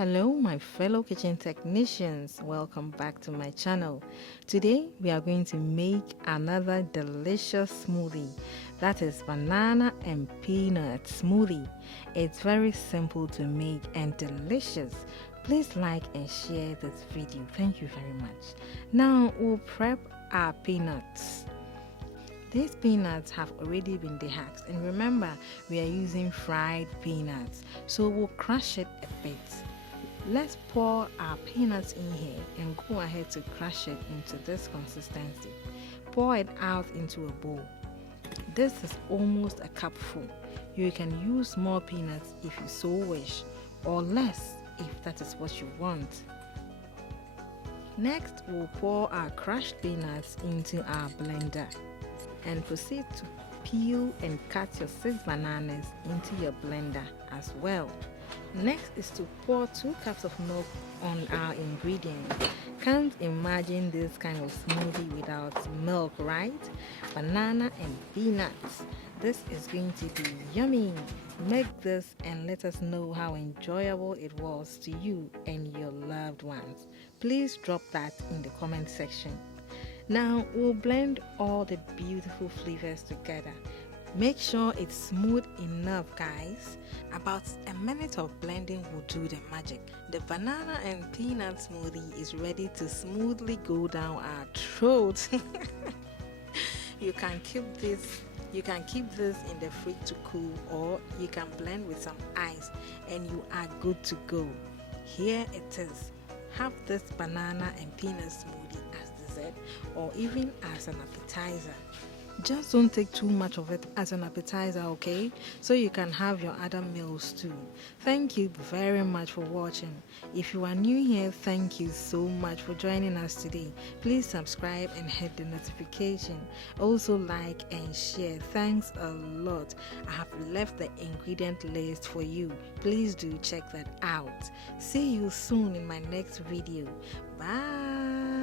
Hello my fellow kitchen technicians, welcome back to my channel. Today we are going to make another delicious smoothie, that is banana and peanut smoothie. It's very simple to make and delicious. Please like and share this video, thank you very much. Now we'll prep our peanuts. These peanuts have already been dehusked, and remember we are using fried peanuts, so we'll crush it a bit. Let's pour our peanuts in here and go ahead to crush it into this consistency. Pour it out into a bowl. This is almost a cupful. You can use more peanuts if you so wish, or less if that is what you want. Next, we'll pour our crushed peanuts into our blender and proceed to peel and cut your 6 bananas into your blender as well. Next is to pour 2 cups of milk on our ingredients. Can't imagine this kind of smoothie without milk, right? Banana and peanuts. This is going to be yummy. Make this and let us know how enjoyable it was to you and your loved ones. Please drop that in the comment section. Now we'll blend all the beautiful flavors together. Make sure it's smooth enough, guys. About a minute of blending will do the magic. The banana and peanut smoothie is ready to smoothly go down our throats. You can keep this in the fridge to cool, or you can blend with some ice and you are good to go. Here it is. Have this banana and peanut smoothie as dessert or even as an appetizer. Just don't take too much of it as an appetizer, okay? So you can have your other meals too. Thank you very much for watching. If you are new here, thank you so much for joining us today. Please subscribe and hit the notification. Also like and share. Thanks a lot. I have left the ingredient list for you. Please do check that out. See you soon in my next video. Bye.